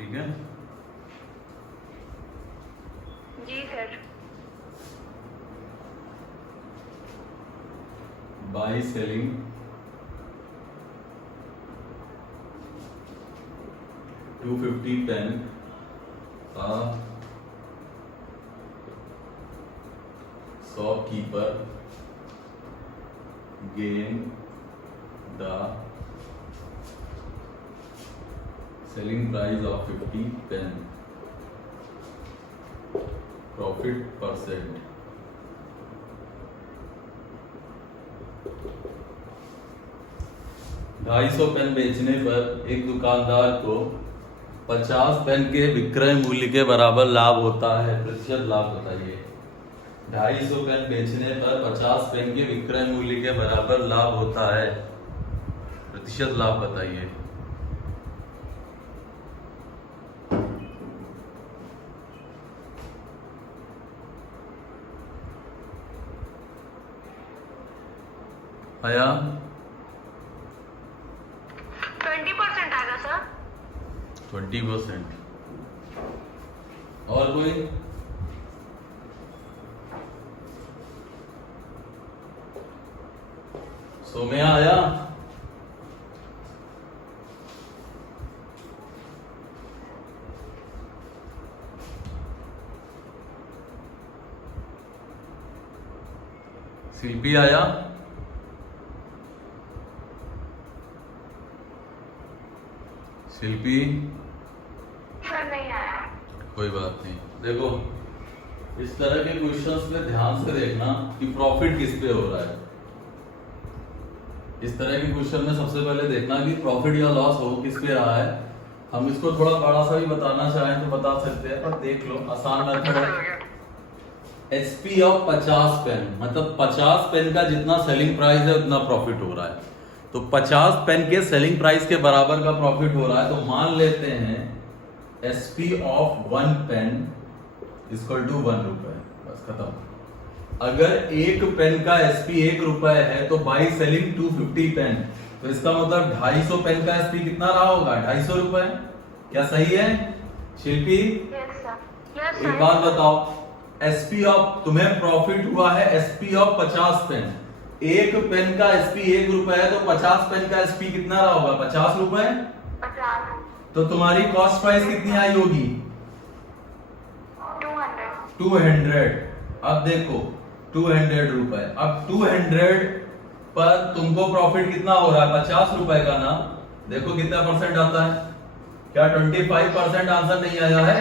ठीक है जी sir. By selling 250 pen shopkeeper gain the selling price of 50 pen profit percent $250 pen बेचने पर एक दुकानदार को 50 पेन के विक्रय मूल्य के बराबर लाभ होता है। प्रतिशत लाभ बताइए। 250 पेन बेचने पर 50 पेन के विक्रय मूल्य के बराबर लाभ होता है। प्रतिशत लाभ बताइए। आया 20% आएगा सर। 20%। और कोई? सोम्या आया? शिल्पी आया? शिल्पी सर नहीं आया। कोई बात नहीं। देखो इस तरह के क्वेश्चंस में ध्यान से देखना कि प्रॉफिट किस पे हो रहा है। इस तरह के क्वेश्चन में सबसे पहले देखना कि प्रॉफिट या लॉस हो किस पे रहा है। हम इसको थोड़ा बड़ा सा भी बताना चाहें तो बता सकते हैं, पर देख लो आसान मेथड है। एचपी ऑफ 50 पेन, मतलब 50 पेन का जितना सेलिंग प्राइस है उतना प्रॉफिट हो रहा है। तो 50 पेन के सेलिंग प्राइस के बराबर का प्रॉफिट हो रहा है। तो मान लेते हैं SP of 1 pen equal to 1 रुपए। बस खत्म। अगर एक पेन का एसपी 1 रुपए है तो बाई सेलिंग 250 पेन, तो इसका मतलब 250 पेन का एसपी कितना रहा होगा? 250 रुपए। क्या सही है शिल्पी? Yes sir. एक बात बताओ, एसपी ऑफ तुम्हें प्रॉफिट हुआ है एसपी ऑफ 50 पेन। एक पेन का एसपी 1 रुपए है तो 50 पेन का एसपी कितना रहा होगा? 50 रुपए। 50। तो तुम्हारी कॉस्ट प्राइस कितनी आई होगी? 200। अब देखो 200 रुपए। अब 200 पर तुमको प्रॉफिट कितना हो रहा है? 50 रुपए का ना। देखो कितना परसेंट आता है? क्या 25% आंसर नहीं आया है?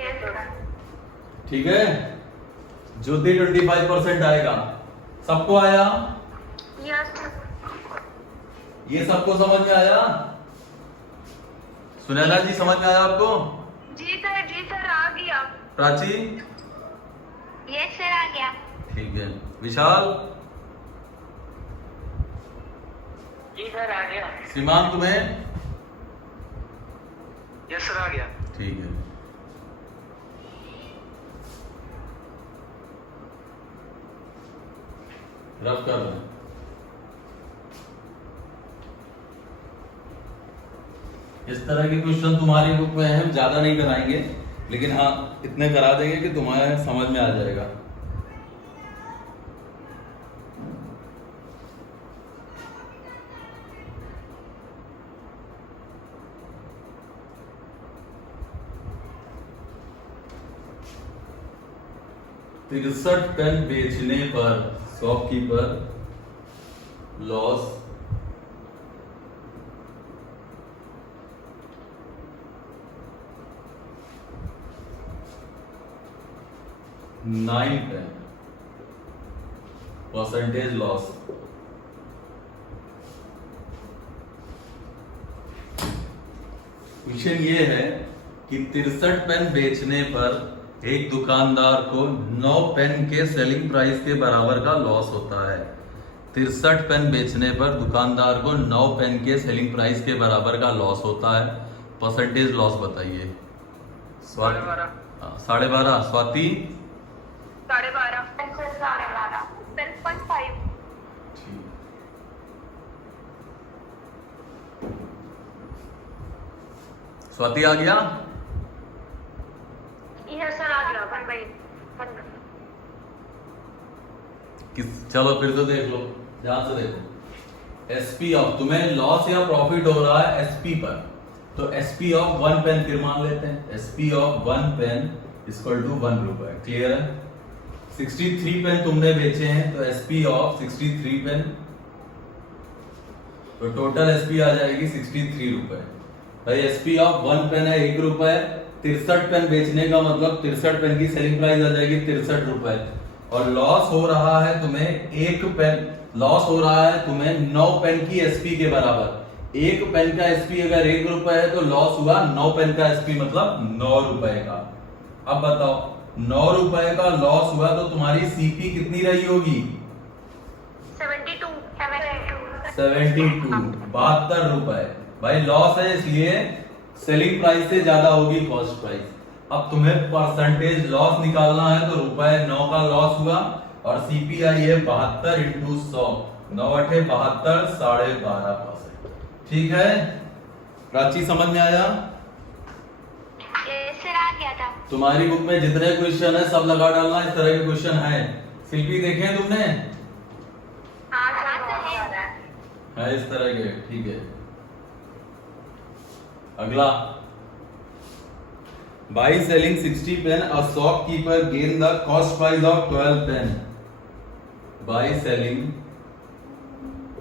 Yes sir. ठीक है, ज्योति 25% आएगा। सबको आया? यस। ये सबको समझ में आया? सुनैना जी समझ में आया आपको? जी सर आ गया। प्राची? यस सर आ गया। ठीक है। विशाल? जी सर आ गया। सीमांत तुम्हें? यस सर आ गया। ठीक है। रफ कर रहे हैं। इस तरह के क्वेश्चन तुम्हारी बुक में है, ज्यादा नहीं कराएंगे, लेकिन हाँ इतने करा देंगे कि तुम्हारे समझ में आ जाएगा। तिरसठ पेन बेचने पर shopkeeper loss nine pen percentage loss. Question ये है कि 63 पेन बेचने पर एक दुकानदार को 9 पेन के सेलिंग प्राइस के बराबर का लॉस होता है। 63 पेन बेचने पर दुकानदार को 9 पेन के सेलिंग प्राइस के बराबर का लॉस होता है। परसेंटेज लॉस बताइए। 12.5। 12.5। स्वाति? 12.5। 10.5। स्वाति आ गया? यस सर आ गया 1/1। चलो फिर तो देख लो, ध्यान से देखो। एसपी ऑफ, तुम्हें लॉस या प्रॉफिट हो रहा है एसपी पर, तो एसपी ऑफ 1 पेन फिर मान लेते हैं। SP of 1 pen equal to 1 रुपए। क्लियर है? 63 पेन तुमने बेचे हैं, तो एसपी ऑफ 63 पेन, तो टोटल एसपी आ जाएगी 63 रुपए। भाई एसपी ऑफ 1 पेन है 1 रुपए, 63 पेन बेचने का मतलब 63 पेन की सेलिंग प्राइस आ जाएगी 63 रुपए। और लॉस हो रहा है तुम्हें 1 पेन, लॉस हो रहा है तुम्हें 9 पेन की एसपी के बराबर। 1 पेन का एसपी अगर 1 रुपए है तो लॉस हुआ 9 पेन का एसपी मतलब 9 रुपए का। अब बताओ 9 रुपए का लॉस हुआ तो तुम्हारी सीपी कितनी रही होगी? 72 72 रुपए। भाई लॉस है इसलिए सेलिंग प्राइस से ज्यादा होगी कॉस्ट प्राइस। अब तुम्हें परसेंटेज लॉस निकालना है, तो रुपए 9 का लॉस हुआ और सीपीआई है 72 इंटू 100, 9 अठे 72, 12.5%। ठीक है, प्राची समझ में आया? यस सर आ गया था। तुम्हारी बुक में जितने क्वेश्चन है सब लगा डालना, इस तरह के क्वेश्चन है। शिल्पी देखे हैं तुमने? हाँ सर है इस तरह के, ठीक है। अगला, by selling 60 pen, a shopkeeper gain the cost price of 12 pen. By selling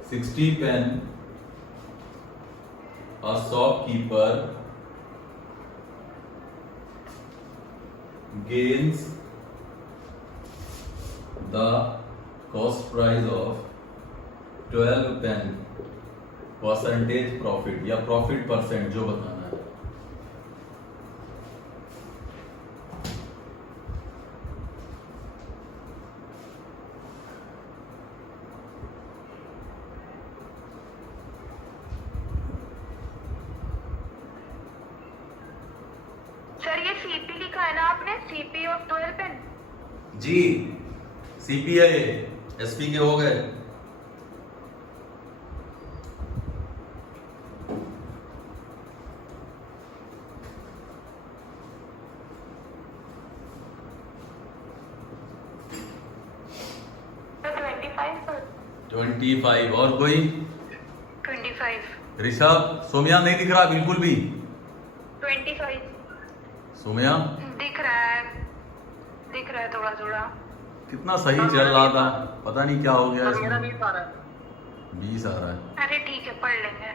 60 pen, a shopkeeper gains the cost price of 12 pen, percentage profit या प्रॉफिट परसेंट जो बताना है। सर ये सीपी लिखा है ना आपने, सीपी ऑफ 12 पेन। जी, सीपीआई एसपी के हो गए। तो 25 सर। 25 और कोई? 25 ऋषभ, सोम्या नहीं दिख रहा बिल्कुल भी। 25 सोम्या दिख रहा है थोड़ा थोड़ा। कितना सही चल रहा था, पता नहीं क्या हो गया मेरा इसमें। 20 आ रहा है। 20 आ रहा है। अरे ठीक है पढ़ लेंगे।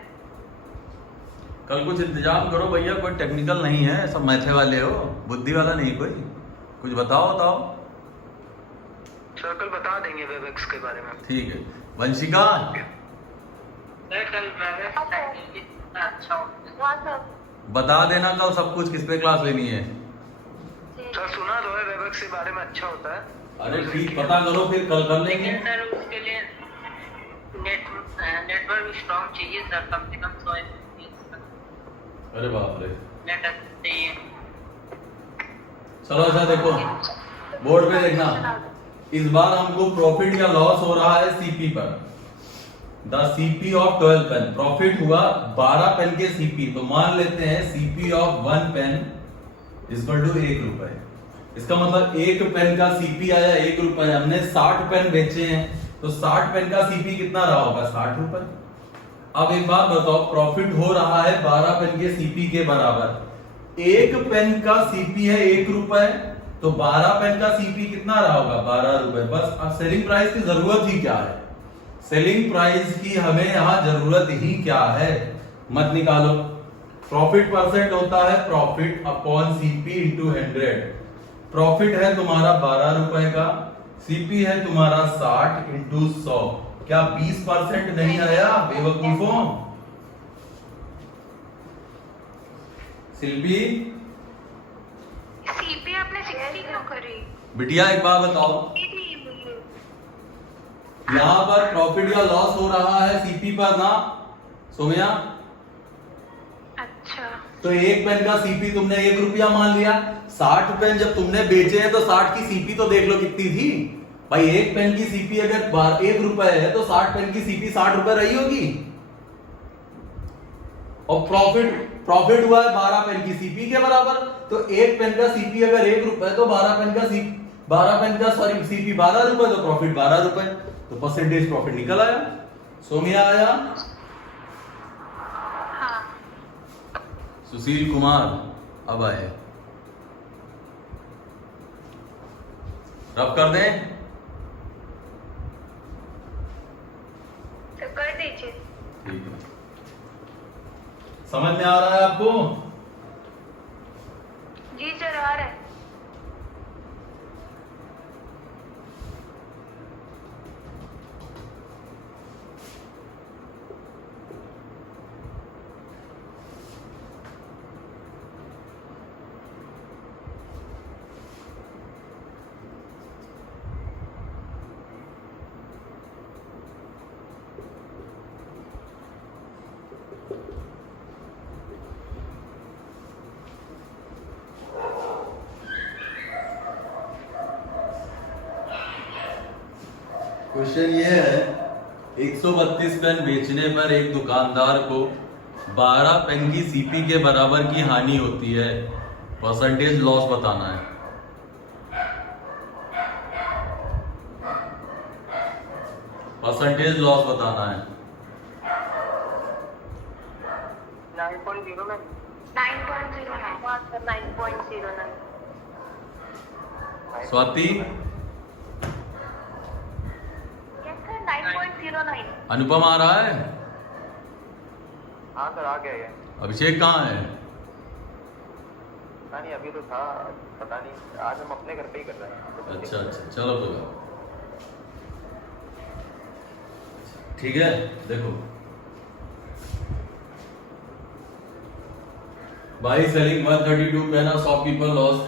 कल कुछ इंतजाम करो भैया, कोई टेक्निकल नहीं है, सब मैथे वाले हो, बुद्धि वाला नहीं कोई। कुछ बताओ। सर कल बता देंगे वेबएक्स के बारे में। ठीक है। वंशिका, सर कल वेबएक्स अच्छा होता हाँ सर। बता देना कल सब कुछ, किस पे क्लास लेनी है। है। सर सुना तो है वेबएक्स के बारे में अच्छा होता है। अरे ठीक, पता करो फिर कल कर लेंगे। लेकिन सर उसके लिए नेटवर्क स्ट्रॉन्ग चाहिए सर, कम से कम 100 MB अरे बाप रे। नेट चाहिए। चलो अच्छा देखो, बोर्ड पे देखना। इस बार हमको प्रॉफिट या लॉस हो रहा है सीपी पर। The CP of 12 pen, profit हुआ 12 पेन के सीपी, तो मान लेते हैं CP of 1 pen equal to 1 रुपए। इसका मतलब 1 पेन का सीपी आया 1 रुपए। हमने 60 पेन बेचे हैं, तो 60 पेन का सीपी कितना रहा होगा? 60 रुपए। अब एक बात बताओ, प्रॉफिट हो रहा है 12 पेन के सीपी के बराबर। 1 पेन का सीपी है 1 रुपए, तो 12 पेन का सीपी कितना रहा होगा? 12 रुपए। बस अब सेलिंग प्राइस की जरूरत ही क्या है? सेलिंग प्राइस की हमें यहां जरूरत ही क्या है? मत निकालो। प्रॉफिट परसेंट होता है profit upon CP into 100। Profit है तुम्हारा 12 रुपए का, सीपी है तुम्हारा 60 इंटू 100। क्या 20% नहीं आया बेवकूफों? शिल्पी, सीपी आपने 60 क्यों करी? बिटिया एक बात बताओ, यहां पर प्रॉफिट या लॉस हो रहा है सीपी पर ना सोम्या? अच्छा। तो 1 पेन का सीपी तुमने 1 रुपया मान लिया। 60 पेन जब तुमने बेचे हैं तो 60 की सीपी तो देख लो कितनी थी भाई। 1 पेन की सीपी अगर 1 रुपए है तो 60 पेन की सीपी 60 रुपए रही होगी। और प्रॉफिट हुआ है 12 पेन की सीपी के बराबर, तो एक पेन का सीपी अगर 1 रुपए तो 12 पेन का सीपी 12 रुपए, तो प्रॉफिट 12 रुपए, तो परसेंटेज प्रॉफिट निकल आया। सोमिया आया? हाँ। सुशील कुमार अब आए, रब कर दें? तो कर दीजिए। ठीक है, समझ में आ रहा है आपको? जी सर आ रहा है। क्वेश्चन ये है, 132 पेन बेचने पर एक दुकानदार को 12 पेन की सीपी के बराबर की हानि होती है, परसेंटेज लॉस बताना है। परसेंटेज लॉस बताना है। 9.09 9.09 स्वाति? Yes sir 9.09। अनुपम आ रहा है? हाँ सर आ गया ये। अभिषेक कहाँ है? पता नहीं, अभी तो था, पता नहीं, आज हम अपने घर पे ही कर रहे हैं। अच्छा अच्छा, चलो तो ठीक है। देखो भाई, सेलिंग 132 पेन और shopkeeper loss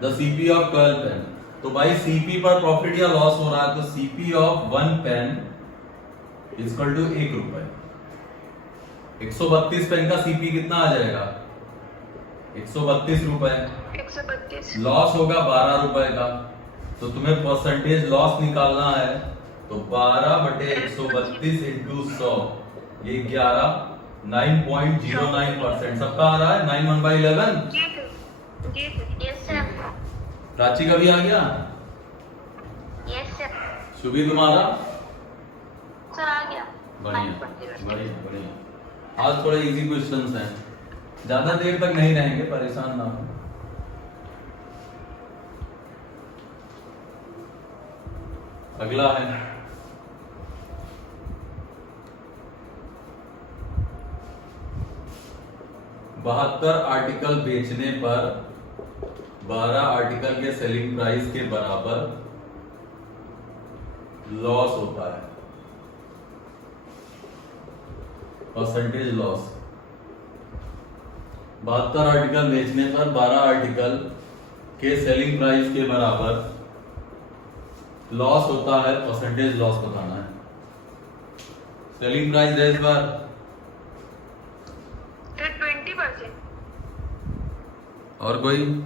the CP of 12 pen. तो भाई सीपी पर प्रॉफिट या लॉस हो रहा है, तो CP of 1 pen equal to 1 रुपए। 132 पेन का सीपी कितना आ जाएगा? 132 रुपए। 132। लॉस होगा 12 रुपए का, तो तुम्हें परसेंटेज लॉस निकालना है, तो 12/132 इंटू 100, ये 9.09%। सबका आ रहा है 9/1/11। जी सर, जी सर। यस सर, प्राची का भी आ गया? Yes sir. शुभी तुम्हारा? सर आ गया। बढ़िया बढ़िया बढ़िया। आज थोड़े इजी क्वेश्चंस हैं, ज्यादा देर तक नहीं रहेंगे, परेशान ना हो। अगला है, बहत्तर आर्टिकल बेचने पर 12 आर्टिकल के सेलिंग प्राइस के बराबर लॉस होता है, परसेंटेज लॉस। 72 आर्टिकल बेचने पर 12 आर्टिकल के सेलिंग प्राइस के बराबर लॉस होता है, परसेंटेज लॉस बताना है। सेलिंग प्राइस है इस बार तो 20%। और कोई?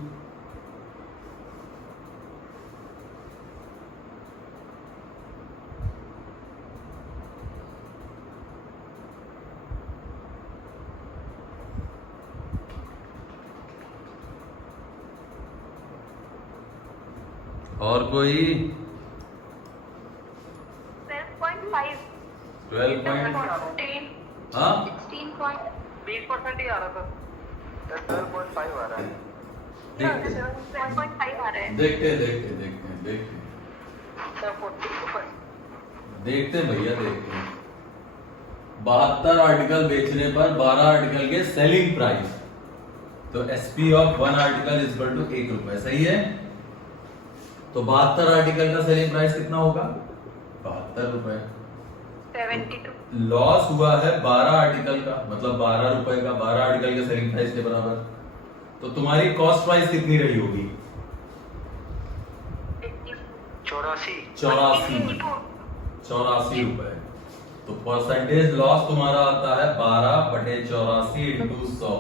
और कोई? 12.5। 12 पॉइंट, 14। हाँ 16. 20% ही आ रहा था, 12.5 आ रहा है। देखते 12.5 आ रहा है। देखते देखते देखते देखते सर 40%। देखते भैया देखते। 72 आर्टिकल बेचने पर 12 आर्टिकल के सेलिंग प्राइस, तो SP of 1 article is equal to 1 रुपए। सही है? तो 72 आर्टिकल का सेलिंग प्राइस कितना होगा? 72 रुपए। 72। लॉस हुआ है 12 आर्टिकल का, मतलब 12 रुपए का, 12 आर्टिकल के सेलिंग प्राइस के बराबर। तो तुम्हारी कॉस्ट प्राइस कितनी रही होगी? 84 रुपए। तो परसेंटेज लॉस तुम्हारा आता है 12/84 इंटू 100,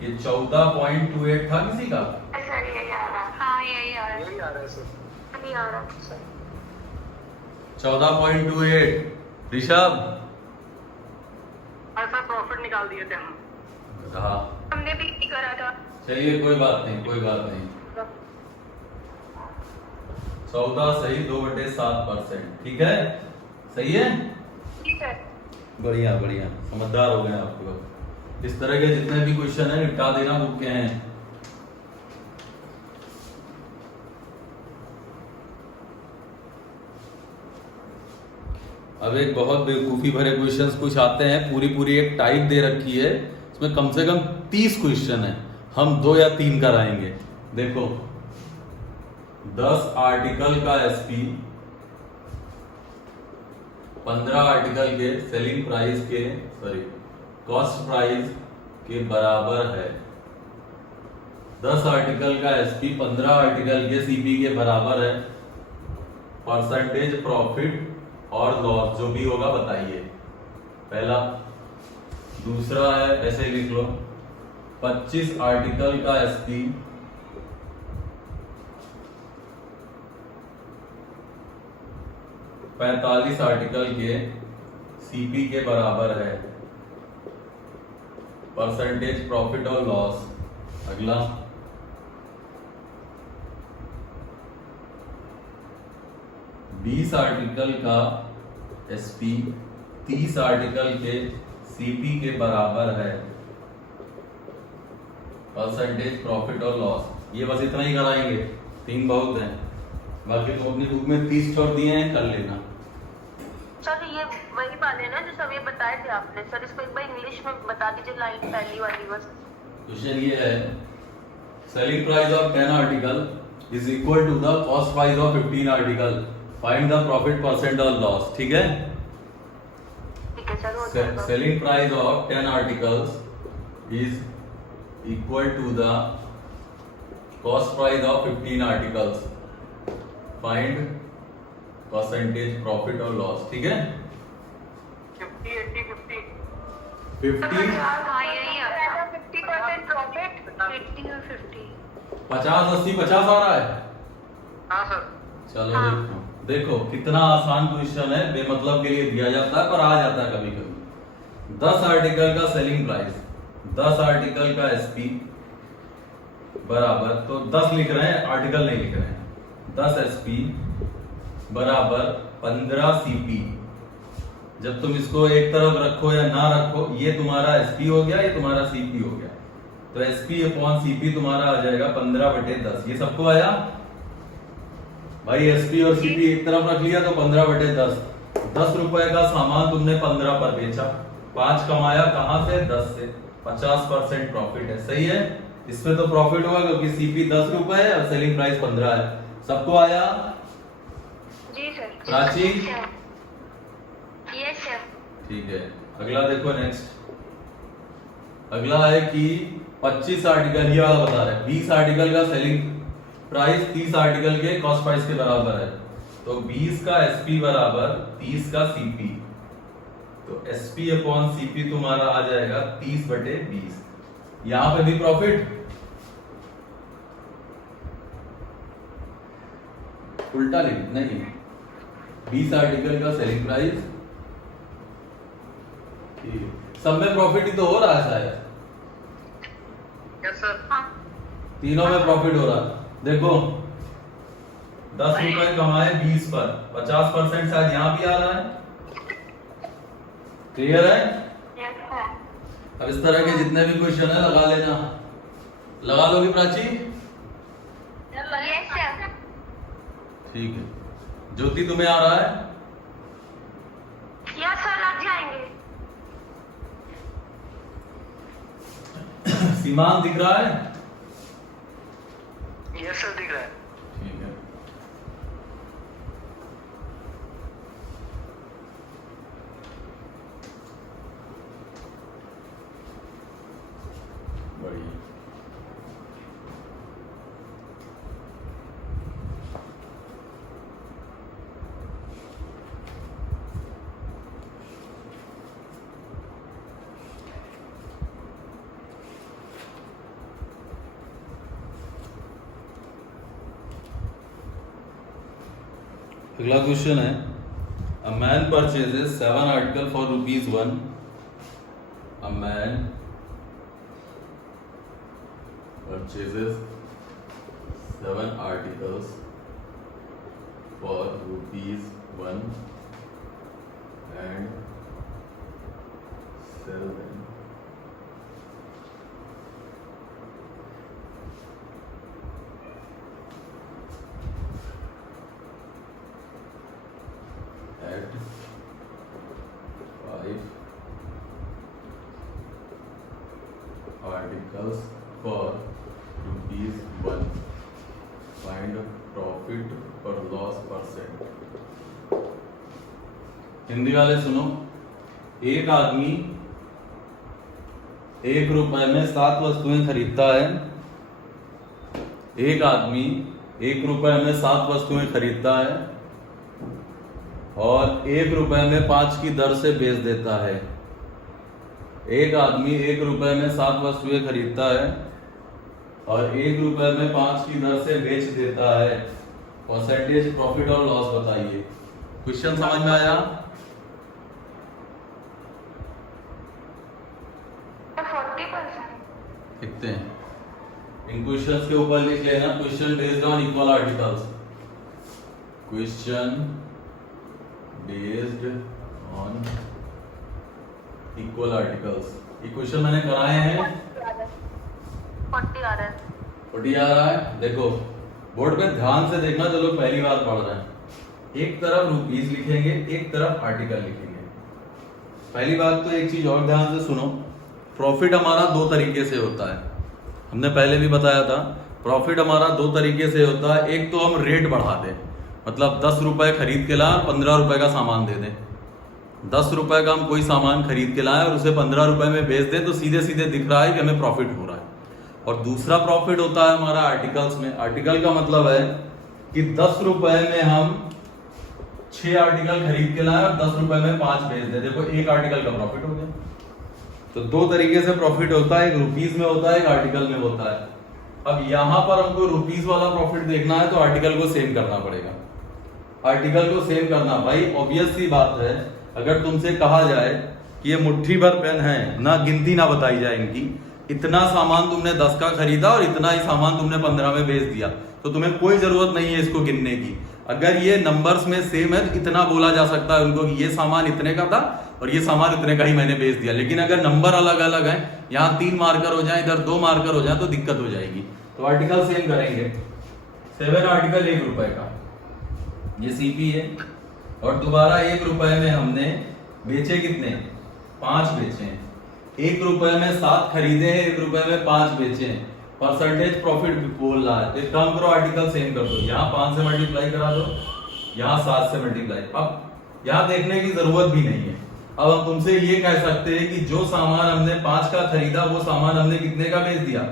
ये 14.28 था किसी का? सर यही आ रहा है। हाँ यही आ रहा है। यही आ रहा है सर। यही आ रहा है। 14.28। ऋषभ? हाँ सर, प्रॉफिट निकाल दिए थे हम। हाँ करा था। चलिए कोई बात नहीं, कोई बात नहीं। 14 सही, 2/7%। ठीक है, सही है। ठीक है। बढ़िया बढ़िया, समझदार हो गए आप लोग। इस तरह के जितने भी क्वेश्चन है निपटा देना बुक के हैं। अब एक बहुत बेवकूफी भरे क्वेश्चंस कुछ आते हैं, पूरी पूरी एक टाइप दे रखी है, इसमें कम से कम 30 क्वेश्चन है, हम 2 या 3 कराएंगे। देखो 10 आर्टिकल का एसपी 15 आर्टिकल के सेलिंग प्राइस के कॉस्ट प्राइस के बराबर है। 10 आर्टिकल का एसपी 15 आर्टिकल के सीपी के बराबर है। परसेंटेज प्रॉफिट और लॉस जो भी होगा बताइए, पहला। दूसरा है, ऐसे लिख लो, 25 आर्टिकल का एसपी 45 आर्टिकल के सीपी के बराबर है। परसेंटेज प्रॉफिट और लॉस। अगला 20 आर्टिकल का एसपी 30 आर्टिकल के सीपी के बराबर है। परसेंटेज प्रॉफिट और लॉस। ये बस इतना ही कराएंगे, 3 बहुत हैं, बाकी तो अपनी बुक में 30 छोड़ दिए हैं, कर लेना। सर ये वही वाले ना जो सब ये बताए थे आपने। सर इसको एक बार इंग्लिश में बता दीजिए, लाइन पहली वाली बस। क्वेश्चन ये है, selling price of 10 article is equal to the cost price of 15 article, find the profit percent और लॉस। ठीक है, ठीक है सर, हो जाएगा। Selling price of 10 articles is equal to the cost price of 15 articles, find percentage profit और loss. ठीक है, 50 80 50 50 हाँ यही आता है। 50% प्रॉफिट, 80 और 50। 50 80 50 आ रहा है। हाँ सर। चलो हाँ। देखो देखो कितना आसान क्वेश्चन है, बेमतलब के लिए दिया जाता है पर आ जाता है कभी कभी। 10 आर्टिकल का सेलिंग प्राइस, 10 आर्टिकल का एसपी बराबर, तो 10 लिख रहे हैं, आर्टिकल नहीं लिख रहे हैं। 10 एसपी बराबर 15 सीपी। जब तुम इसको एक तरफ रखो या ना रखो, ये तुम्हारा एसपी हो गया, ये तुम्हारा सीपी हो गया, तो एसपी अपॉन सीपी तुम्हारा आ जाएगा 15/10। ये सबको आया भाई। एसपी और सीपी एक तरफ रख लिया तो 15/10। 10 रुपए का सामान तुमने 15 पर बेचा, 5 कमाया कहां से? 10 से। 50% प्रॉफिट है, सही है। इसमें तो प्रॉफिट होगा क्योंकि सीपी 10 रुपए है और सेलिंग प्राइस 15 है। सबको आया? जी सर। प्राची? Yes sir. ठीक है, अगला देखो नेक्स्ट। अगला है कि 25 आर्टिकल, ये वाला बता रहे हैं, 20 आर्टिकल का सेलिंग प्राइस 30 आर्टिकल के कॉस्ट प्राइस के बराबर है, तो 20 का एसपी बराबर 30 का सीपी, तो एसपी अपॉन सीपी तुम्हारा आ जाएगा 30/20। यहां पे भी प्रॉफिट, उल्टा लिख नहीं, 20 आर्टिकल का सेलिंग प्राइस, सब में प्रॉफिट ही तो हो रहा है शायद। Yes sir. तीनों में प्रॉफिट हो रहा है। देखो 10 रुपए कमाए 20 पर, 50% शायद यहां भी आ रहा है। क्लियर है? Yes sir. अब इस तरह के जितने भी क्वेश्चन है लगा लेना। लगा लोगी प्राची? Yes sir. ठीक है। ज्योति तुम्हें आ रहा है? यस सर, लग जाएंगे। सीमांत दिख रहा है? यस सर, दिख रहा है। ठीक है। बढ़िया। अगला क्वेश्चन है, a man purchases 7 article for ₹1। A man purchases 7 articles for ₹1 and sell them at 5 articles for ₹1. Find profit or loss %. Hindi वाले सुनो, एक आदमी ₹1 में 7 वस्तुएं खरीदता है। एक आदमी ₹1 में 7 वस्तुएं खरीदता है और ₹1 में 5 की दर से बेच देता है। एक आदमी ₹1 में 7 वस्तुएं खरीदता है और ₹1 में 5 की दर से बेच देता है। परसेंटेज प्रॉफिट और लॉस बताइए। क्वेश्चन समझ में आया? 40%। लिखते हैं, इन क्वेश्चंस के ऊपर लिख लेना, question based on equal articles. Question based on equal articles. ये क्वेश्चन मैंने कराए हैं। 40 आ रहा है। 40 आ रहा है। देखो बोर्ड पे ध्यान से देखना जो लोग पहली बार पढ़ रहे हैं। एक तरफ रुपीस लिखेंगे, एक तरफ आर्टिकल लिखेंगे। पहली बात तो एक चीज और ध्यान से सुनो, प्रॉफिट हमारा 2 तरीके से होता है। हमने पहले भी बताया था, प्रॉफिट हमारा 2 तरीके से होता है। एक तो हम रेट बढ़ा दें, मतलब 10 रुपए खरीद के लाए और 15 रुपए का सामान दे दें। 10 रुपए का हम कोई सामान खरीद के लाए और उसे 15 रुपए में बेच दें, तो सीधे सीधे दिख रहा है कि हमें प्रॉफिट हो रहा है। और दूसरा प्रॉफिट होता है हमारा आर्टिकल्स में। आर्टिकल का मतलब है कि 10 रुपए में हम 6 आर्टिकल खरीद के लाए और 10 रुपए में 5 बेच दें। देखो एक आर्टिकल का प्रॉफिट हो गया। तो 2 तरीके से प्रॉफिट होता है, एक रुपीस में होता है, एक आर्टिकल में होता है। अब यहां पर हमको रुपीस वाला प्रॉफिट देखना है तो आर्टिकल को सेम करना पड़ेगा। आर्टिकल को सेम करना भाई ऑब्वियस सी बात है। अगर तुमसे कहा जाए कि ये मुट्ठी भर पेन है, ना गिनती ना बताई जाए इनकी, इतना सामान तुमने 10 का खरीदा और इतना ही सामान तुमने 15 में बेच दिया, तो तुम्हें कोई जरूरत नहीं है इसको गिनने की। अगर ये नंबर्स में सेम है तो इतना बोला जा सकता है उनको कि ये सामान इतने का था और ये सामान इतने का ही मैंने बेच दिया। लेकिन अगर नंबर अलग अलग है, यहाँ 3 मार्कर हो जाए, इधर 2 मार्कर हो जाए, तो दिक्कत हो जाएगी। तो आर्टिकल सेम करेंगे। 7 आर्टिकल ₹1 का, ये सीपी है। और दोबारा ₹1 में हमने बेचे कितने? 5 बेचे। ₹1 में 7 खरीदे हैं, ₹1 में 5 बेचे हैं। परसेंटेज प्रॉफिट बोल रहा है। तो एक काम करो, आर्टिकल सेम कर दो। यहाँ 5 से मल्टीप्लाई करा दो, यहाँ 7 से मल्टीप्लाई। अब यहाँ देखने की जरूरत भी नहीं है। अब हम तुमसे ये कह सकते हैं कि जो सामान हमने 5 का खरीदा वो सामान हमने कितने का बेच दिया?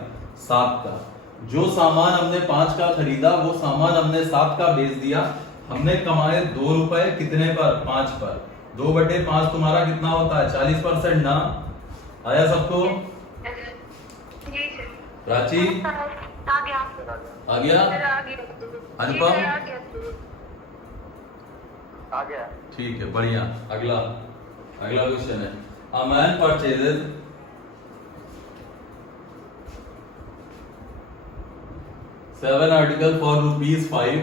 7 का। जो सामान हमने 5 का खरीदा वो सामान हमने 7 का बेच दिया। हमने कमाए ₹2 कितने पर? 5 पर। 2/5 तुम्हारा कितना होता है? 40% ना? आया सबको? जी सर। प्राची आ गया। आ गया? अनुपम आ गया। ठीक है, बढ़िया। अगला क्वेश्चन है, a man purchases 7 articles for ₹5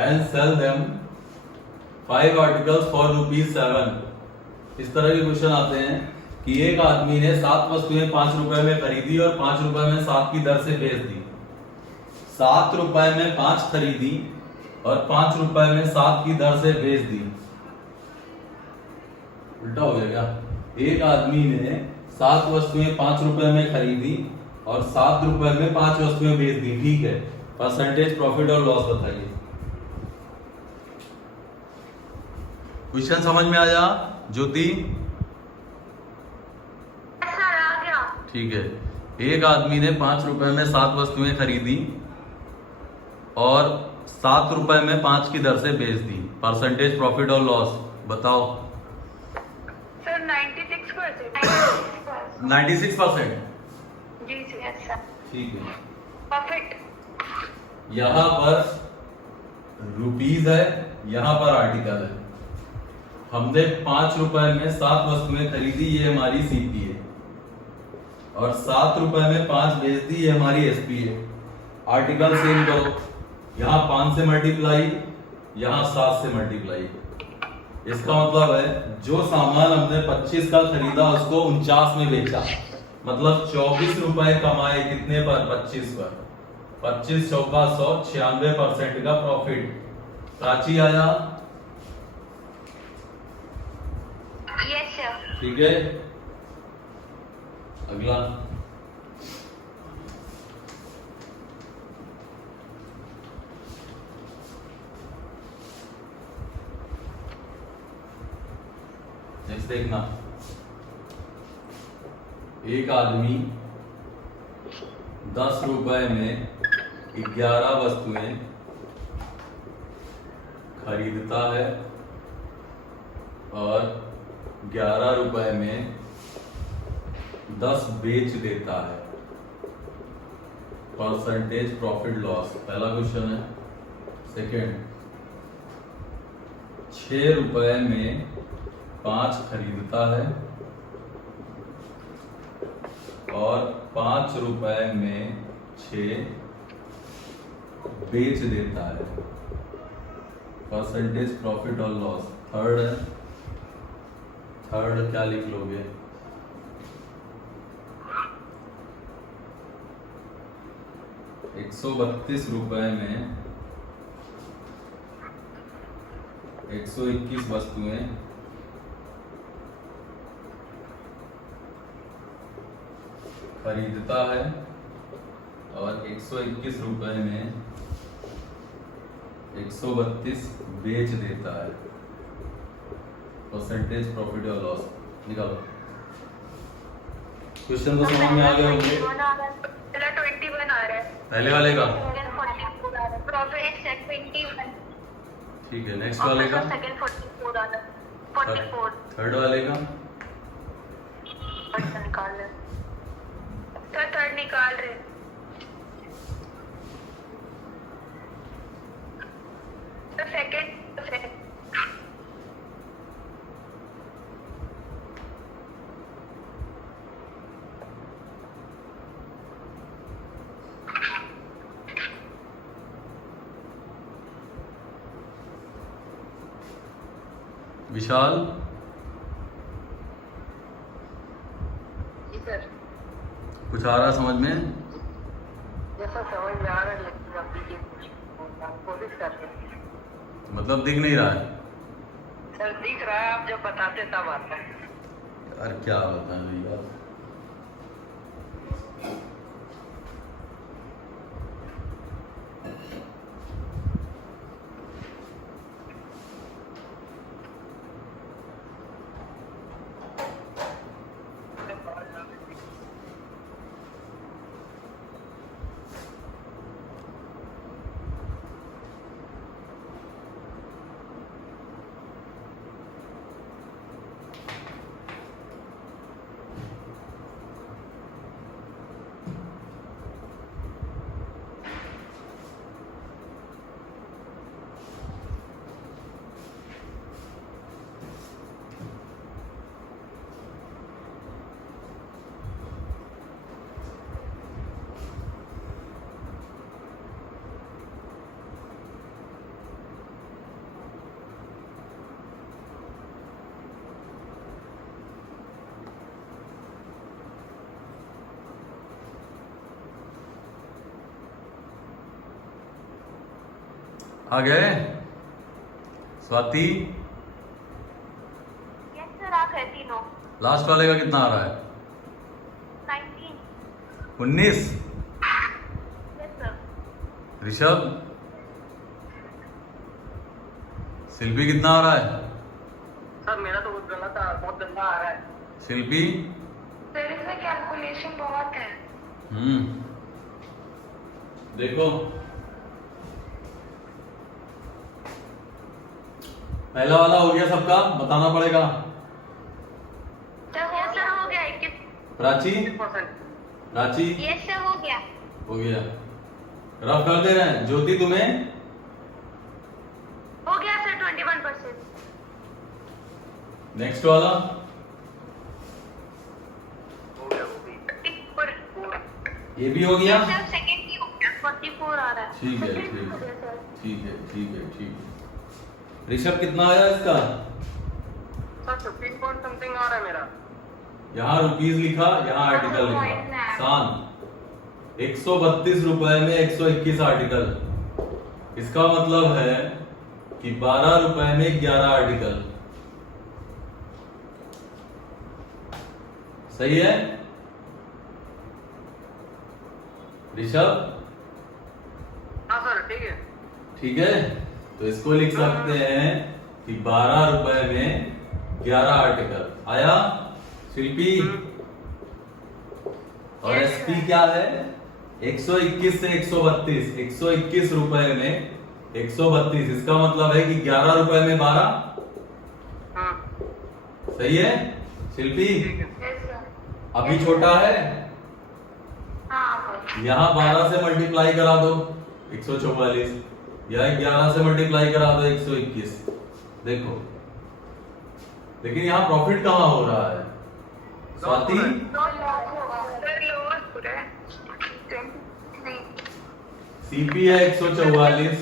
and sell them 5 articles for ₹7। इस तरह के क्वेश्चन आते हैं कि एक आदमी ने 7 वस्तुएं ₹5 में खरीदी और ₹5 में 7 की दर से बेच दी। ₹7 में 5 खरीदी और ₹5 में 7 की दर से बेच दी। उल्टा हो गया क्या? एक आदमी ने 7 वस्तुएं ₹5 में खरीदी और ₹7 में 5 वस्तुएं बेच दी। ठीक है, परसेंटेज प्रॉफिट और लॉस बताइए। क्वेश्चन समझ में आया ज्योति? सर आ गया। ठीक है, एक आदमी ने ₹5 में 7 वस्तुएं खरीदी और ₹7 में 5 की दर से बेच दी। परसेंटेज प्रॉफिट और लॉस बताओ। सर 96%। 96%। जी सर। ठीक है, प्रॉफिट। यहाँ पर रुपीस है, यहाँ पर आर्टिकल है। हमने ₹5 में 7 वस्तुएं खरीदी, ये हमारी सीपी है। और 7 रुपए में 5 बेच दी, ये हमारी एसपी है। आर्टिकल सेम करो, यहाँ 5 से मल्टीप्लाई, यहाँ 7 से मल्टीप्लाई। इसका मतलब है जो सामान हमने 25 का खरीदा उसको 49 में बेचा, मतलब 24 रुपए कमाए कितने पर? 25 पर। 25 चौका 100, 96% का प्रॉफिट। प्राची आया? Yes sir. ठीक है, अगला। नेक्स्ट देखना, एक आदमी 10 रुपए में 11 वस्तुएं खरीदता है और 11 रुपए में 10 बेच देता है। परसेंटेज प्रॉफिट लॉस, पहला क्वेश्चन है। सेकेंड, 6 रुपए में 5 खरीदता है और 5 रुपए में 6 बेच देता है। परसेंटेज प्रॉफिट और लॉस। थर्ड है, थर्ड क्या लिख लोगे? ₹132 में 121 वस्तुएं खरीदता है और 121 रुपए में 132 बेच देता है। परसेंटेज प्रॉफिट और लॉस निकालो। क्वेश्चन तो समझ में आ गया होंगे। 21 आ रहा है पहले वाले का, प्रॉफिट 21। ठीक है। नेक्स्ट वाले का, सेकंड 44 आ रहा है। 44 थर्ड वाले का, निकाल रहे सर, थर्ड निकाल रहे। तो सेकंड विशाल। जी सर। कुछ आ रहा समझ में? जैसा समझ में आ रहा है, लेकिन अभी ये कोशिश कर रहे हैं। मतलब दिख नहीं रहा है? सर दिख रहा है, आप जब बताते तब आता है। यार क्या बताएं यार। आ गए? स्वाति, यस सर, आप है तीनों। लास्ट वाले का कितना आ रहा है? 19। Yes sir. ऋषभ, शिल्पी कितना आ रहा है? सर मेरा तो बहुत गलत है, बहुत गंदा आ रहा है। शिल्पी, सर इसमें कैलकुलेशन बहुत है। देखो पहला वाला हो गया सबका, बताना पड़ेगा। सर हो गया 21। प्राची, 20%। प्राची यस सर हो गया। हो गया। रफ कर दे रहे हैं। ज्योति तुम्हें हो गया सर 21%। नेक्स्ट वाला हो गया वो भी। ये भी हो गया। सर सेकंड की हो गया 44 आ रहा है। ठीक है, ठीक है, ठीक है, ठीक है, ठीक है। ऋषभ कितना आया इसका? सर 15 पॉइंट समथिंग आ रहा है मेरा। यहाँ रुपीस लिखा, यहाँ आर्टिकल लिखा। सान 132 रुपए में 121 आर्टिकल। इसका मतलब है कि 12 रुपए में 11 आर्टिकल। सही है ऋषभ? हाँ सर ठीक है। ठीक है, तो इसको लिख सकते हैं कि 12 रुपए में 11 आर्टिकल आया। शिल्पी और एसपी क्या है? 121 से 132, 121 रुपए में 132। इसका मतलब है कि 11 रुपए में 12। हाँ सही है शिल्पी? ठीक है। अभी छोटा है, हाँ यहाँ 12 से मल्टीप्लाई करा दो 144, या 11 से मल्टीप्लाई करा दो 121। देखो, लेकिन यहाँ प्रॉफिट कहाँ हो रहा है स्वाति? सीपी है 144,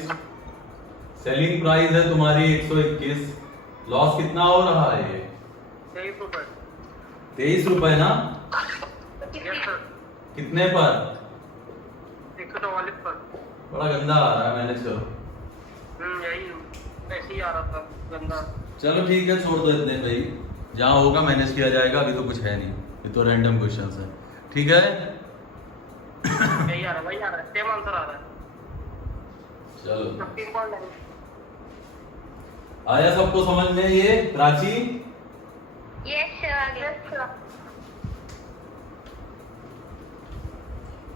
सेलिंग प्राइस है तुम्हारी 121। लॉस कितना हो रहा है ये? 23 रुपए। 23 रुपए ना? Yes sir. कितने पर? 144 पर। बड़ा गंदा आ रहा है, मैनेज करो। यही ऐसे ही आ रहा था गंदा। चलो ठीक है, छोड़ दो इतने पे ही। जहाँ होगा मैनेज किया जाएगा, अभी तो कुछ है नहीं, ये तो रैंडम क्वेश्चंस है। ठीक है, यही आ रहा है, वही आ रहा है, सेम आंसर आ रहा है। चलो 15 पॉइंट। आया सबको समझ में ये? Prachi yes sir.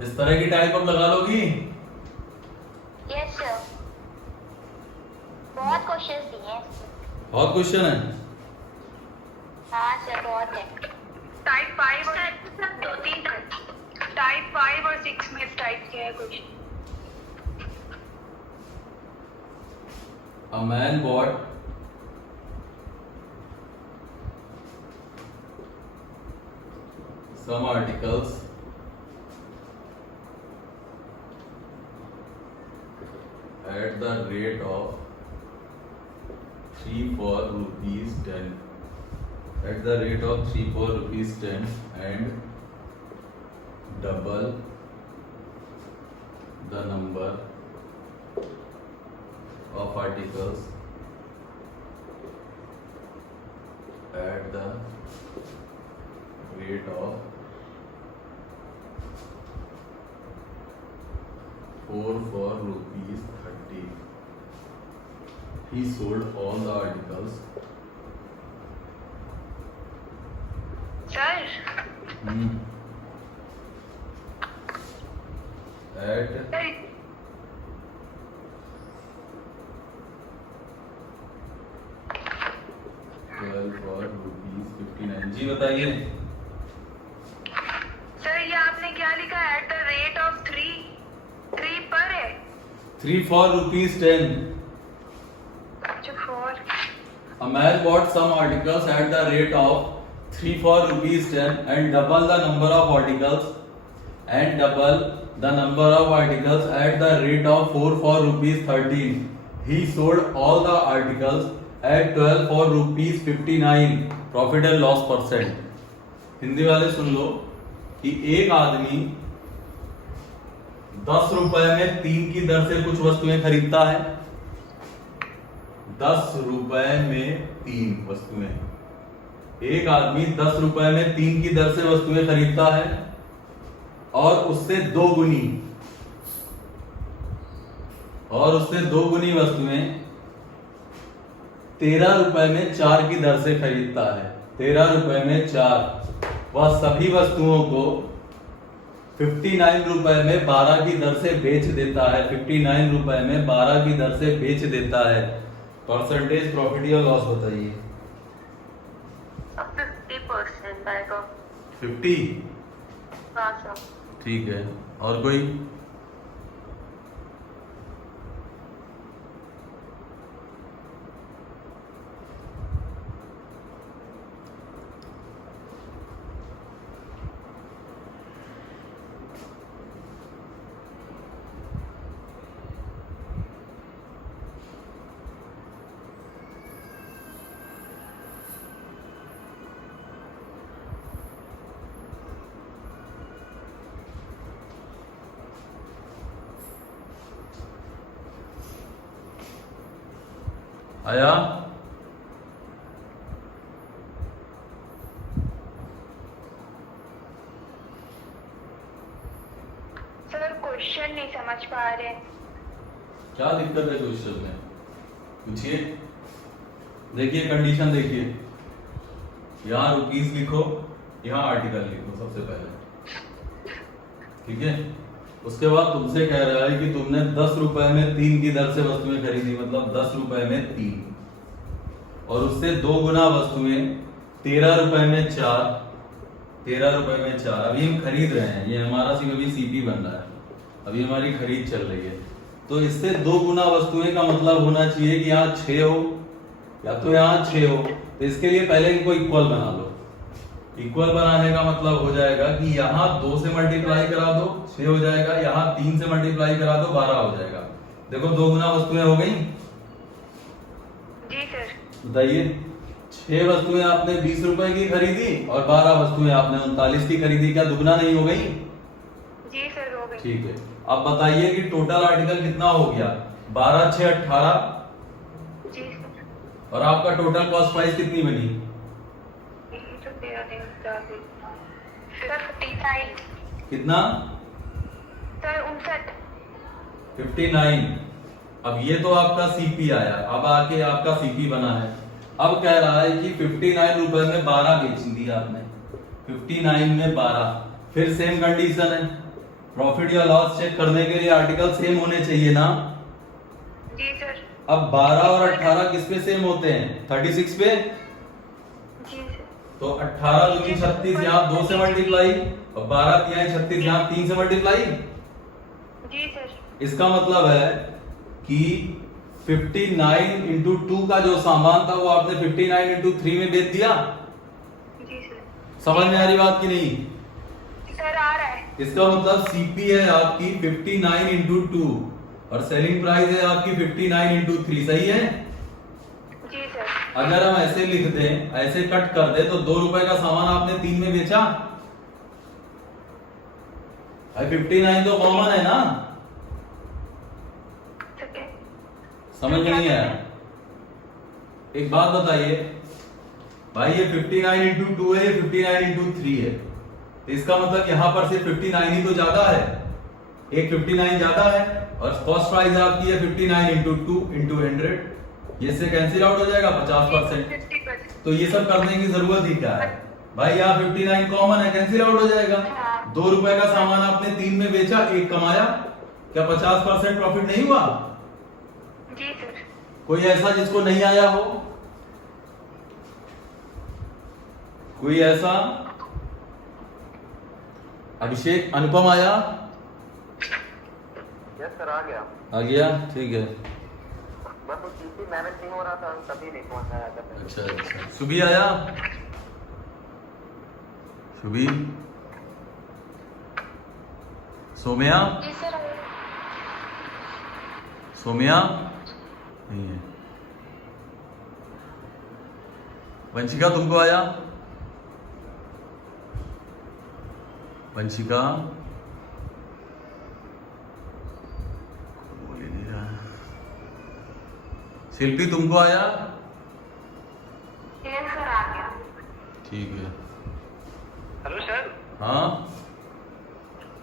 इस तरह की टाइप अब लगा लोगी? Yes sir. बहुत क्वेश्चंस दिए हैं। बहुत क्वेश्चन है। हाँ सर बहुत है। टाइप 5 और 2-3 टाइप 5 और 6 में टाइप किया है कुछ। A man bought some articles at the rate of 3-4 rupees 10, at the rate of 3-4 rupees 10, and double the number of articles at the rate of 4 rupees 30. He sold all the articles sir at sir 12 rupees 59. जी बताइए। Sir ये आपने क्या लिखा है? At the rate of 3 पर है। 3-4 rupees 10. अच्छा 4। A man bought some articles at the rate of 3-4 rupees 10 and double the number of articles at the rate of 4 rupees 13. He sold all the articles at 12 rupees 59. Profit and loss percent. Hindi वाले सुन लो कि एक आदमी 10 रुपए में 3 की दर से कुछ वस्तुएं खरीदता है। 10 रुपए में 3 वस्तुएं। एक आदमी 10 रुपए में 3 की दर से वस्तुएं खरीदता है और उससे दो गुनी वस्तुएं 13 रुपए में 4 की दर से खरीदता है। 13 रुपए में 4। वह सभी वस्तुओं को 59 रुपए में 12 की दर से बेच देता है। 59 रुपए में 12 की दर से बेच देता है। परसेंटेज प्रॉफिट या लॉस बताइए। 50% आएगा। 50? हाँ सर। ठीक है, और कोई? आया? सर क्वेश्चन नहीं समझ पा रहे। क्या दिक्कत है क्वेश्चन में? पूछिए। देखिए कंडीशन देखिए, यहाँ रुपीस लिखो, यहाँ आर्टिकल लिखो सबसे पहले, ठीक है। उसके बाद तुमसे कह रहा है कि तुमने 10 रुपए में 3 की दर से वस्तुएं खरीदी, मतलब 10 रुपए में 3, और उससे 2 गुना वस्तुएं 13 रुपए में 4, 13 रुपए में 4। अभी हम खरीद रहे हैं, ये हमारा सिर्फ अभी सीपी बन रहा है, अभी हमारी खरीद चल रही है। तो इससे 2 गुना वस्तुएं का मतलब होना चाहिए कि यहाँ 6 हो या तो यहाँ 6 हो। तो इसके लिए पहले इनको इक्वल बना लो। इक्वल बनाने का मतलब हो जाएगा कि यहाँ 2 से मल्टीप्लाई करा दो 6 हो जाएगा, यहाँ 3 से मल्टीप्लाई करा दो 12 हो जाएगा। देखो 2 गुना वस्तुएं हो गई। जी सर। बताइए, 6 वस्तुएं आपने 20 रुपए की खरीदी और 12 वस्तुएं आपने 39 की खरीदी, क्या दुगना नहीं हो गई? जी सर हो गई। ठीक है। अब बताइए कि टोटल आर्टिकल कितना हो गया? 12 6 18, जी सर। और आपका टोटल कॉस्ट प्राइस कितनी बनी? सर 59। कितना? सर 59। 59। अब ये तो आपका सीपी आया, अब आके आपका सीपी बना है। अब कह रहा है कि 59 रुपए में 12 बेच दिया आपने, 59 में 12। फिर सेम कंडीशन है, प्रॉफिट या लॉस चेक करने के लिए आर्टिकल सेम होने चाहिए ना। जी सर। अब 12 और 18 किस पे सेम होते हैं? 36 पे। जी सर। तो 18 दूनी 36, यहाँ 2 से मल्टीप्लाई, और 12 तिहाई 36, यहाँ 3 से मल्टीप्लाई। जी सर। इसका मतलब है कि 59 इंटू 2 का जो सामान था वो आपने 59 इंटू 3 में बेच दिया। जी सर। समझ में आ रही बात की नहीं? सर आ रहा है। इसका मतलब सीपी है आपकी 59 इंटू 2 और सेलिंग प्राइस है आपकी 59 इंटू 3, सही है? जी सर। अगर हम ऐसे लिख दें, ऐसे कट कर दे, तो 2 रुपए का सामान आपने 3 में बेचा। 59 तो कॉमन है ना, समझ में नहीं आया? एक बात बताइए भाई, ये 59 इंटू 2 है, ये 59 इंटू 3 है, तो इसका मतलब यहां पर सिर्फ 59 ही तो ज्यादा है, एक 59 ज्यादा है, और कॉस्ट प्राइस आपकी है 59 इंटू 2 इंटू 100, ये से कैंसिल आउट हो जाएगा 50%। 50%। तो ये सब करने की जरूरत ही क्या है भाई? यहाँ 59 कॉमन है, कैंसिल आउट हो जाएगा। 2 रुपए का सामान आपने 3 में बेचा, 1 कमाया, क्या 50% प्रॉफिट नहीं हुआ? जी सर। कोई ऐसा जिसको नहीं आया हो? कोई ऐसा? अभिषेक, अनुपम आया? यस सर आ गया। आ गया, ठीक है। बस वो सीपी मैनेज नहीं हो रहा था, तभी नहीं पहुंच पाया था। अच्छा अच्छा। सुबी आया? सुबी? सोम्या? जी सर। सोम्या नहीं है। वंशिका तुमको आया? वंशिका बोल ही नहीं रहा। शिल्पी तुमको आया? यस सर आ गया। ठीक है। हेलो सर, हाँ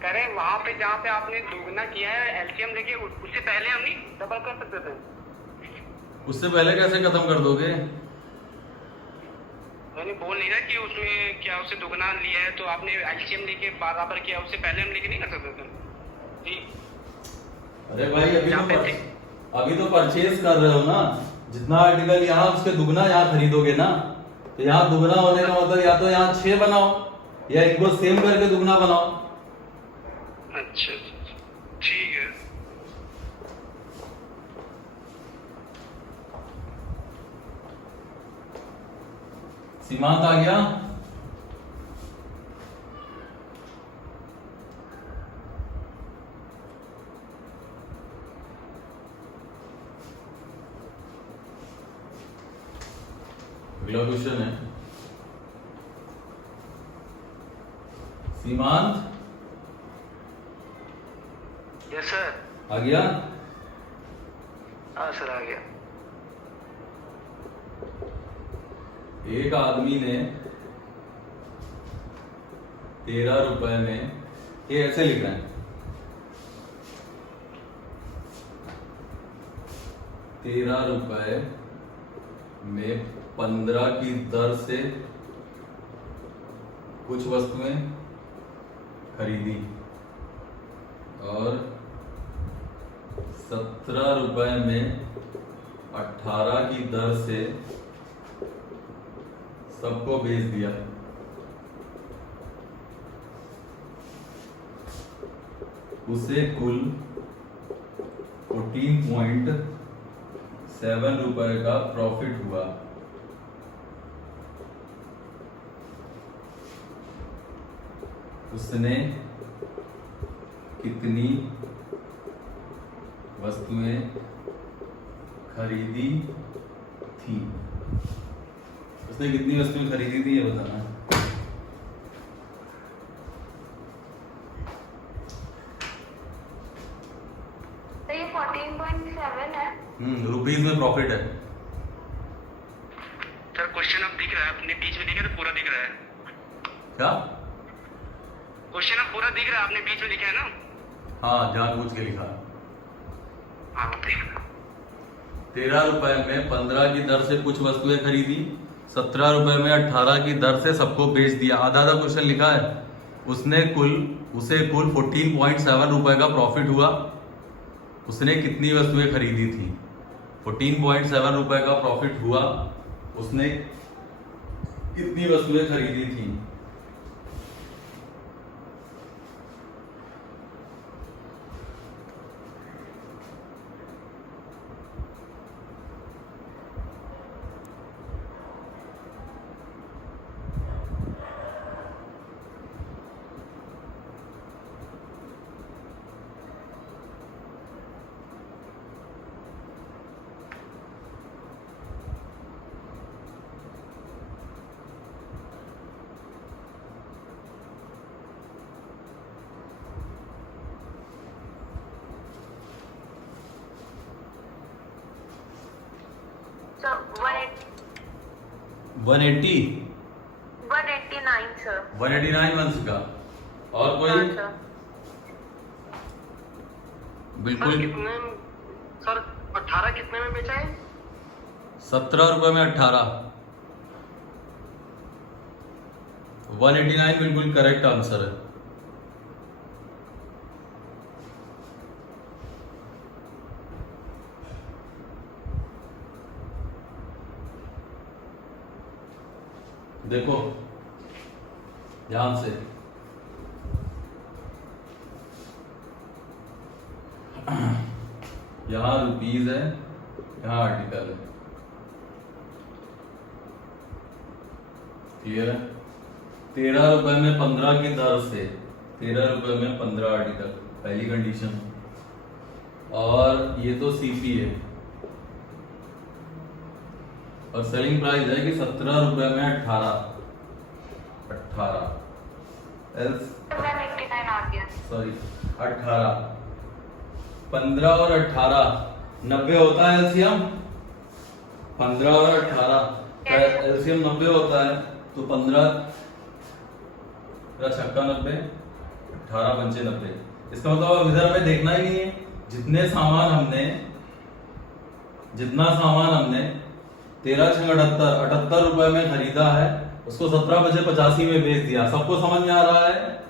कह रहे हैं वहाँ पे जहाँ पे आपने दोगुना किया है एलसीएम लेके, उससे पहले हम नहीं डबल कर सकते थे? उससे पहले कैसे खत्म कर दोगे? मैंने बोल नहीं रहा कि उसमें क्या उससे दोगुना लिया है तो आपने एलसीएम लेके बराबर किया, उससे पहले हम लेके नहीं कर सकते थे जी। अरे भाई जहाँ पे थे। अभी तो परचेज कर रहे हो ना, जितना आर्टिकल यहाँ उसके दुगना यहाँ खरीदोगे ना, तो यहाँ दुगना होने का मतलब या तो यहाँ 6 बनाओ या इनको सेम करके दुगना बनाओ। अच्छा ठीक है। सीमांत आ गया? अगला क्वेश्चन है सीमांत। Yes sir. आ गया? हाँ सर आ गया। एक आदमी ने 13 रुपए में, ये ऐसे लिख रहे हैं, 13 रुपए में 15 की दर से कुछ वस्तुएं खरीदी और 17 रुपए में 18 की दर से सबको बेच दिया। उसे कुल 14.7 रुपए का प्रॉफिट हुआ। उसने कितनी वस्तुएं खरीदी थी? उसने कितनी वस्तुएं खरीदी थी ये बताना है। तो ये 14.7 है। रुपीज में प्रॉफिट है। सर क्वेश्चन अब दिख रहा है, अपने बीच में दिख रहा है तो पूरा दिख रहा है। क्या क्वेश्चन अब पूरा दिख रहा है, आपने बीच में लिखा है ना? हाँ, जानबूझ के लिखा है। हाँ देख रहा। 13 रुपए में 15 की दर से कुछ वस्तुएं खरीदी, 17 रुपए में 18 की दर से सबको बेच दिया। आधा आधा क्वेश्चन लिखा है। उसे कुल 14.7 रुपए का प्रॉफिट हुआ। उसने कितनी वस्तुएं खरीदी थी? 14.7 रुपए का प्रॉफिट हुआ। उसने कितनी वस्तुएं खरीदी थी? So 180 189 sir. 189 मंथ्स का। और हाँ, कोई? सर। बिल्कुल। कितने सर? 18 कितने में बेचा है? 17 रुपए में 18। 189 बिल्कुल करेक्ट आंसर है। देखो ध्यान से, यहां रुपीज है, यहां आर्टिकल है। क्लियर है? 13 रुपए में 15 की दर से, 13 रुपए में 15 आर्टिकल, पहली कंडीशन। और ये तो सीपी है और सेलिंग प्राइस है कि 17 रुपए में 18 सॉरी 18। 15 और 18 90 होता है एलसीएम। 15 और 18 का एलसीएम 90 होता है। तो 15 छक्का 90, 18 पंचे 90। इसका मतलब अब इधर हमें देखना ही नहीं है। जितना सामान हमने 13 छंग 78 रुपए में खरीदा है, उसको 17 बजे 85 में बेच दिया। सबको समझ में आ रहा है?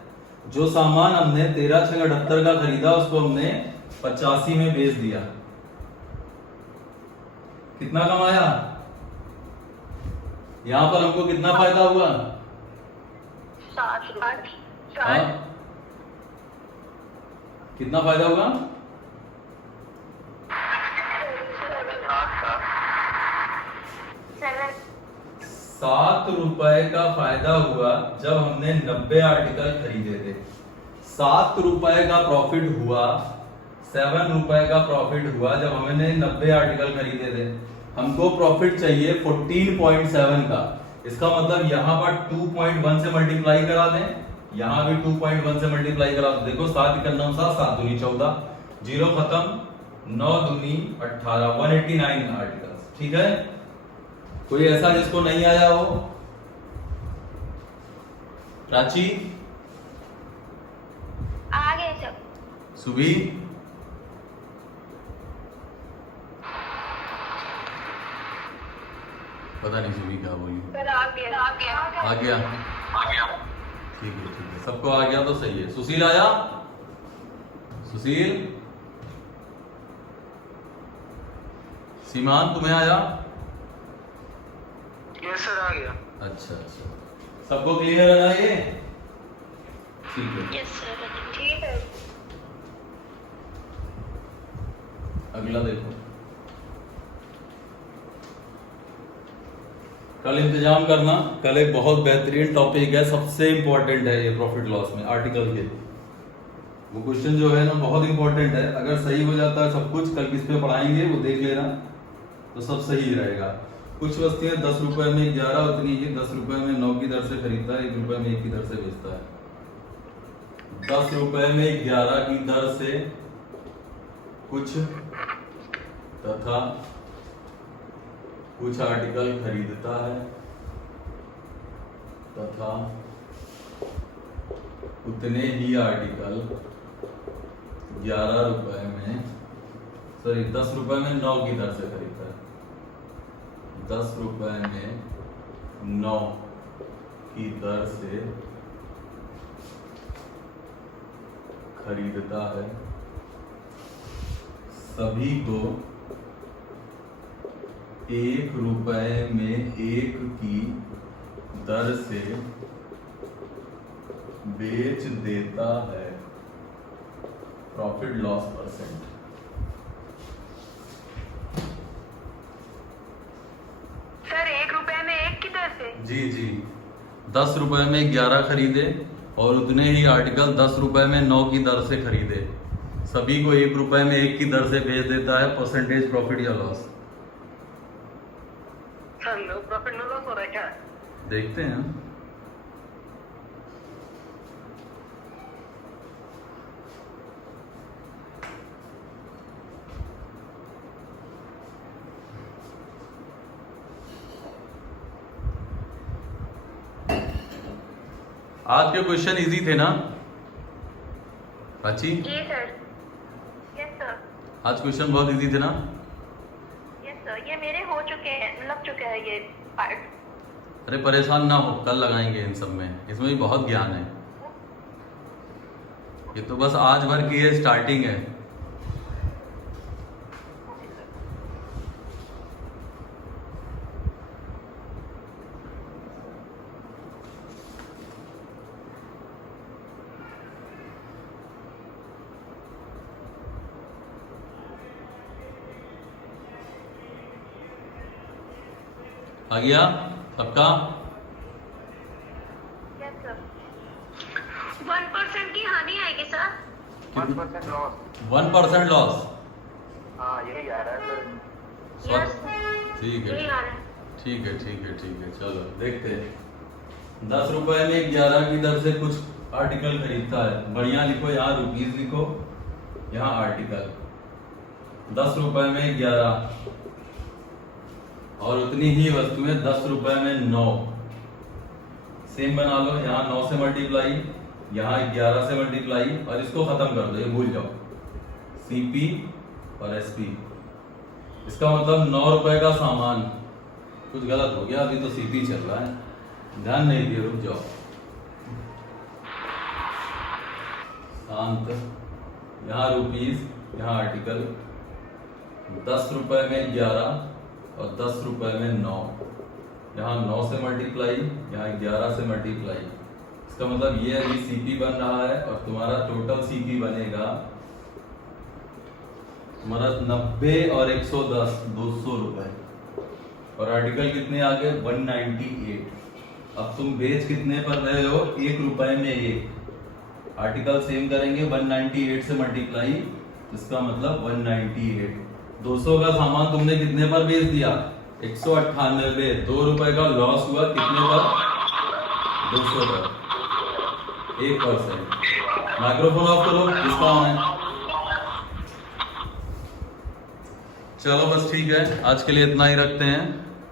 जो सामान हमने 13 छंग 78 का खरीदा, उसको हमने 85 में बेच दिया। कितना कमाया? यहां पर हमको कितना फायदा हुआ? 7 रुपए। हाँ? कितना फायदा हुआ? 7 रुपए का फायदा हुआ जब हमने 90 आर्टिकल खरीदे थे। 7 रुपए का प्रॉफिट हुआ, 7 रुपए का प्रॉफिट हुआ जब हमने 90 आर्टिकल खरीदे थे। हमको प्रॉफिट चाहिए 14.7 का। इसका मतलब यहाँ पर 2.1 से मल्टीप्लाई करा दें, यहाँ भी 2.1 से मल्टीप्लाई करा दें। देखो 7 इक्का 9 7, 7 दूनी 14, 0 खत्म, 9 दूनी 18, 189 आर्टिकल्स। ठीक है, कोई ऐसा जिसको नहीं आया हो? प्राची, आ गए सब। सुबी, पता नहीं सुबी क्या बोली। सर आ गया आ गया, ठीक है, सबको आ गया तो सही है। सुशील आया? सुशील, सीमान तुम्हें आया? यस सर, आ गया। अच्छा, सबको क्लियर है ना ये? ठीक है, यस सर। ठीक है। अगला देखो। कल इंतजाम करना, कल एक बहुत बेहतरीन टॉपिक है, सबसे इंपॉर्टेंट है ये प्रॉफिट लॉस में आर्टिकल के। वो क्वेश्चन जो है ना बहुत इंपॉर्टेंट है, अगर सही हो जाता है सब कुछ, कल किस पे पढ़ाएंगे वो देख लेना, तो सब सही रहेगा। कुछ वस्तुएं 10 रुपए में 11 उतनी ही 10 रुपए में 9 की दर से खरीदता है, 1 रुपए में 1 की दर से बेचता है। 10 रुपए में 11 की दर से कुछ तथा कुछ आर्टिकल खरीदता है तथा उतने ही आर्टिकल 11 रुपए में 10 रुपए में 9 की दर से खरीदता है। 10 रुपए में 9 की दर से खरीदता है। सभी को 1 रुपए में 1 की दर से बेच देता है। Profit loss percent. सर 1 रुपए में 1 की दर से? जी, 10 रुपए में 11 खरीदे और उतने ही आर्टिकल 10 रुपए में 9 की दर से खरीदे। सभी को 1 रुपए में 1 की दर से बेच देता है। परसेंटेज प्रॉफिट या loss? Sir no profit no loss हो रहा है क्या? देखते हैं। आज के क्वेश्चन इजी थे ना प्राची? जी सर। Yes sir. आज क्वेश्चन बहुत इजी थे ना? यस सर, ये मेरे हो चुके हैं, लग चुके हैं ये पार्ट। अरे परेशान ना हो, कल लगाएंगे इन सब में, इसमें भी बहुत ज्ञान है। ये तो बस आज भर की है, स्टार्टिंग है। आ गया सबका? Yes sir. 1% की हानि आएगी सर? 1% लॉस। 1% लॉस? हाँ यही आ रहा है सर। यस ठीक है, यही आ रहा है। ठीक है, चलो देखते हैं। 10 रुपए में 11 की दर से कुछ आर्टिकल खरीदता है। बढ़िया लिखो, यहाँ रुपीज लिखो, यहाँ आर्टिकल। 10 रुपए में 11 और उतनी ही वस्तुएं 10 रुपए में 9। सेम बना लो, यहाँ 9 से मल्टीप्लाई, यहाँ 11 से मल्टीप्लाई, और इसको खत्म कर दो, ये भूल जाओ। सीपी और एसपी, इसका मतलब 9 रुपए का सामान। कुछ गलत हो गया, अभी तो सीपी चल रहा है, ध्यान नहीं दिए, रुक जाओ। शांत, यहाँ रुपीज, यहाँ आर्टिकल। 10 रुपए में 11 और 10 रुपए में 9, यहाँ 9 से मल्टीप्लाई, यहाँ 11 से मल्टीप्लाई। इसका मतलब ये अभी सीपी बन रहा है, और तुम्हारा टोटल सीपी बनेगा तुम्हारा 90 और 110, 200 रुपए। और आर्टिकल कितने आ गए? 198। अब तुम बेच कितने पर रहे हो? 1 रुपए में 1। आर्टिकल सेम करेंगे, 198 से मल्टीप्लाई, इसका मतलब 198। 200 का सामान तुमने कितने पर बेच दिया? 198। 2 रुपए का लॉस हुआ, कितने पर? 200 पर। 1%। माइक्रोफोन ऑफ करो, किसका ऑन है? चलो बस ठीक है, आज के लिए इतना ही रखते हैं।